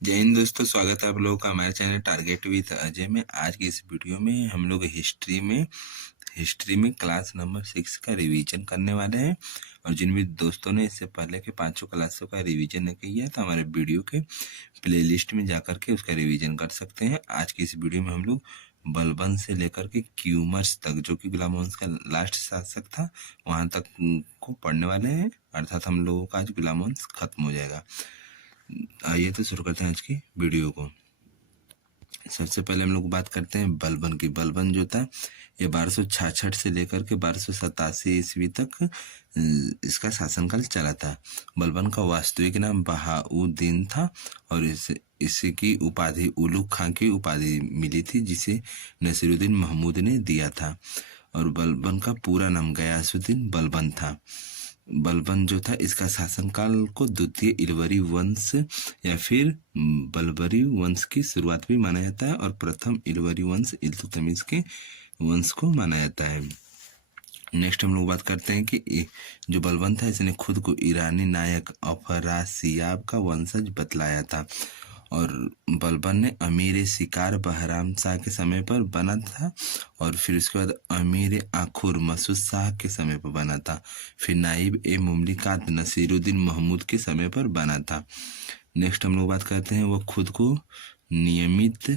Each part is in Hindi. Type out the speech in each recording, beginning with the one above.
जय हिंद दोस्तों, स्वागत है आप लोगों का हमारे चैनल टारगेट विद अजय में। आज की इस वीडियो में हम लोग हिस्ट्री में क्लास नंबर 6 का रिवीजन करने वाले हैं। और जिन भी दोस्तों ने इससे पहले के पांचों क्लासों का रिवीजन नहीं किया तो हमारे वीडियो के प्लेलिस्ट में जाकर के उसका रिवीजन कर सकते हैं। आज की इस वीडियो में हम लोग बलबन से लेकर के क्यूमर्स तक, जो कि गुलाम वंश का लास्ट शासक था, वहां तक को पढ़ने वाले हैं। अर्थात हम लोगों का आज गुलाम वंश खत्म हो जाएगा। आइए तो शुरू करते हैं आज की वीडियो को। सबसे पहले हम लोग बात करते हैं बलबन की। बलबन जो था ये 1266 से लेकर के 1287 ईस्वी तक इसका शासनकाल चला था। बलबन का वास्तविक नाम बहाउद्दीन था और इसी की उपाधि उलुग खां की उपाधि मिली थी, जिसे नसीरुद्दीन महमूद ने दिया था। और बलबन का पूरा नाम गयासुद्दीन बलबन था। बलबन जो था इसका शासनकाल को द्वितीय इलवरी वंश या फिर बलबरी वंश की शुरुआत भी माना जाता है और प्रथम इलवरी वंश इल्तुतमिश के वंश को माना जाता है। नेक्स्ट हम लोग बात करते हैं कि जो बलबन था इसने खुद को ईरानी नायक अफरासियाब का वंशज बतलाया था। और बलबन ने अमीर शिकार बहराम शाह के समय पर बना था और फिर उसके बाद अमीर आखुर मसूद शाह के समय पर बना था। फिर नाइब ए मुमलिकात नसीरुद्दीन महमूद के समय पर बना था। नेक्स्ट हम लोग बात करते हैं वो खुद को नियमित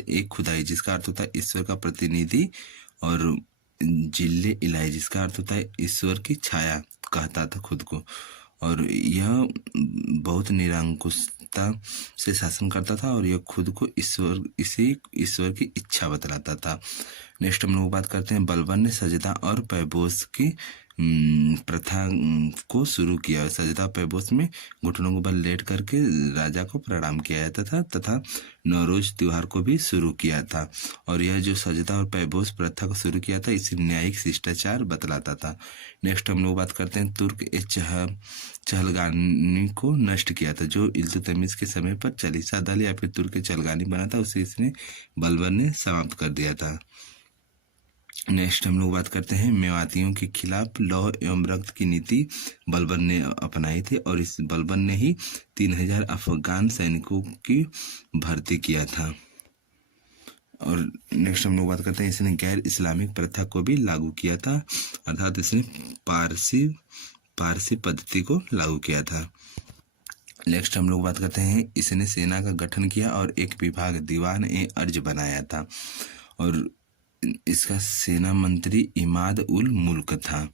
एक खुदाई, जिसका अर्थ होता है ईश्वर का प्रतिनिधि, और जिल्ले इलाही, जिसका अर्थ होता है ईश्वर की छाया, कहता था खुद को। और यह बहुत निरंकुशता से शासन करता था और यह खुद को ईश्वर की इच्छा बतलाता था। नेक्स्ट हम लोग बात करते हैं बलबन ने सजदा और पैबोस की प्रथा को शुरू किया। सजदा पैबोस में घुटनों को बल लेट करके राजा को प्रणाम किया जाता था तथा नौरोज त्योहार को भी शुरू किया था। और यह जो सजदा और पैबोस प्रथा को शुरू किया था इसे न्यायिक शिष्टाचार बतलाता था। नेक्स्ट हम लोग बात करते हैं तुर्क चहलगानी को नष्ट किया था। जो इल्तुतमिश के समय पर चालीसा दल या फिर तुर्क चहलगानी बना था उसे इसने बलबन ने समाप्त कर दिया था। नेक्स्ट हम लोग बात करते हैं मेवातियों के खिलाफ लौह एवं रक्त की नीति बलबन ने अपनाई थी और इस बलबन ने ही 3000 अफगान सैनिकों की भर्ती किया था। और नेक्स्ट हम लोग बात करते हैं इसने गैर इस्लामिक प्रथा को भी लागू किया था, अर्थात इसने पारसी पद्धति को लागू किया था। नेक्स्ट हम लोग बात करते हैं इसने सेना का गठन किया और एक विभाग दीवान ए अर्ज बनाया था और इसका सेना मंत्री इमाद उल मुल्क था।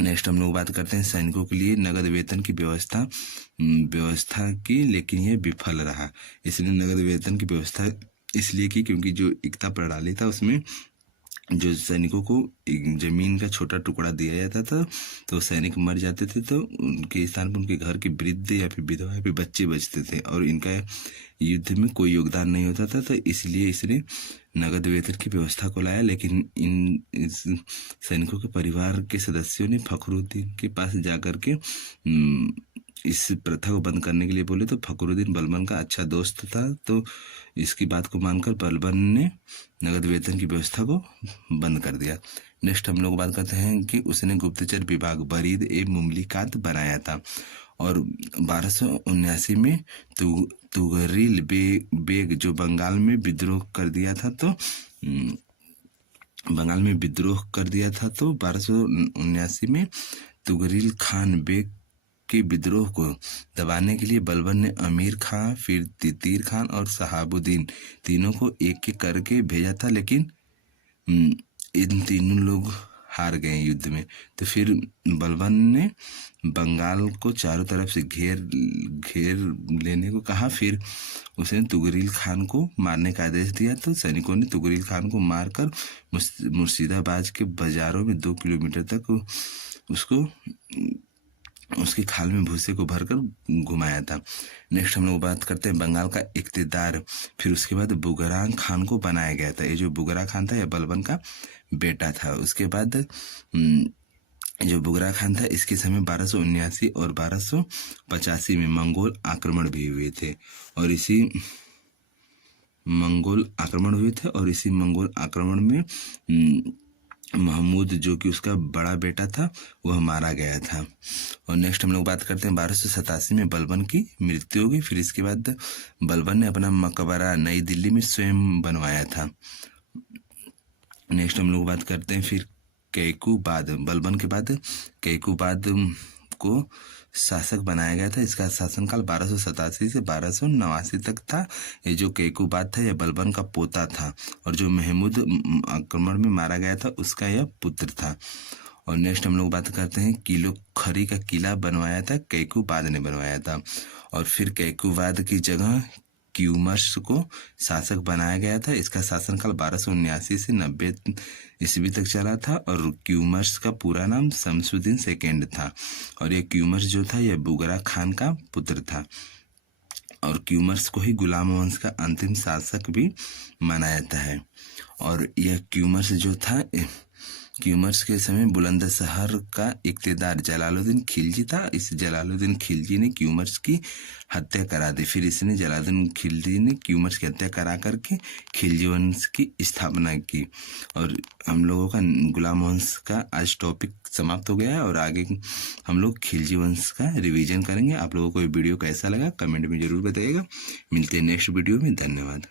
नेक्स्ट हम लोग बात करते हैं सैनिकों के लिए नगद वेतन की व्यवस्था की, लेकिन यह विफल रहा। इसने नगद वेतन की व्यवस्था इसलिए की क्योंकि जो एकता प्रणाली था उसमें जो सैनिकों को जमीन का छोटा टुकड़ा दिया जाता था तो सैनिक मर जाते थे तो उनके स्थान पर उनके घर के वृद्ध या फिर विधवा या फिर बच्चे बचते थे और इनका युद्ध में कोई योगदान नहीं होता था। तो इसलिए इसने नगद वेतन की व्यवस्था को लाया, लेकिन इस सैनिकों के परिवार के सदस्यों ने फखरुद्दीन के पास जाकर के इस प्रथा को बंद करने के लिए बोले तो फखरुद्दीन बलबन का अच्छा दोस्त था, तो इसकी बात को मानकर बलबन ने नगद वेतन की व्यवस्था को बंद कर दिया। नेक्स्ट हम लोग बात करते हैं कि उसने गुप्तचर विभाग बरीद ए मुमलिकात बनाया था और 1279 में तुगरिल बेग जो बंगाल में विद्रोह कर दिया था तो 1279 में तुगरिल खान बेग के विद्रोह को दबाने के लिए बलबन ने अमीर खां, फिर तितीर खान और शहाबुद्दीन तीनों को एक एक करके भेजा था, लेकिन इन तीनों लोग हार गए युद्ध में। तो फिर बलबन ने बंगाल को चारों तरफ से घेर लेने को कहा। फिर उसने तुगरिल खान को मारने का आदेश दिया तो सैनिकों ने तुगरिल खान को मारकर मुर्शिदाबाद के बाजारों में 2 किलोमीटर तक उसकी खाल में भूसे को भरकर घुमाया था। नेक्स्ट हम लोग बात करते हैं बंगाल का इक़्तिदार। फिर उसके बाद बुगरान खान को बनाया गया था। ये जो बुगरा खान था यह बलबन का बेटा था। उसके बाद जो बुगरा खान था इसके समय 1279 और 1285 में मंगोल आक्रमण भी हुए थे और इसी मंगोल आक्रमण में महमूद जो कि उसका बड़ा बेटा था वह मारा गया था। और नेक्स्ट हम लोग बात करते हैं 1287 में बलबन की मृत्यु होगी। फिर इसके बाद बलबन ने अपना मकबरा नई दिल्ली में स्वयं बनवाया था। नेक्स्ट हम लोग बात करते हैं फिर कैकूबाद, बलबन के बाद कैकूबाद को शासक बनाया गया था। इसका शासनकाल 1287 से 1289 तक था। ये जो कैकूबाद था यह बलबन का पोता था और जो महमूद आक्रमण में मारा गया था उसका यह पुत्र था। और नेक्स्ट हम लोग बात करते हैं किलो खरी का किला बनवाया था, कैकूबाद ने बनवाया था। और फिर कैकूबाद की जगह क्यूमर्स को शासक बनाया गया था। इसका शासनकाल 1279 से 90 ईस्वी तक चला था और क्यूमर्स का पूरा नाम शमसुद्दीन सेकेंड था। और यह क्यूमर्स जो था यह बुगरा खान का पुत्र था और क्यूमर्स को ही गुलाम वंश का अंतिम शासक भी माना जाता है। और यह क्यूमर्स जो था, क्यूमर्स के समय बुलंदशहर का इक्तेदार जलालुद्दीन खिलजी था। इस जलालुद्दीन खिलजी ने क्यूमर्स की हत्या करा दी। फिर इसने जलालुद्दीन खिलजी ने क्यूमर्स की हत्या करा करके खिलजी वंश की स्थापना की। और हम लोगों का गुलाम वंश का आज टॉपिक समाप्त हो गया है और आगे हम लोग खिलजी वंश का रिवीजन करेंगे। आप लोगों को ये वीडियो कैसा लगा कमेंट में जरूर बताइएगा। मिलते हैं नेक्स्ट वीडियो में। धन्यवाद।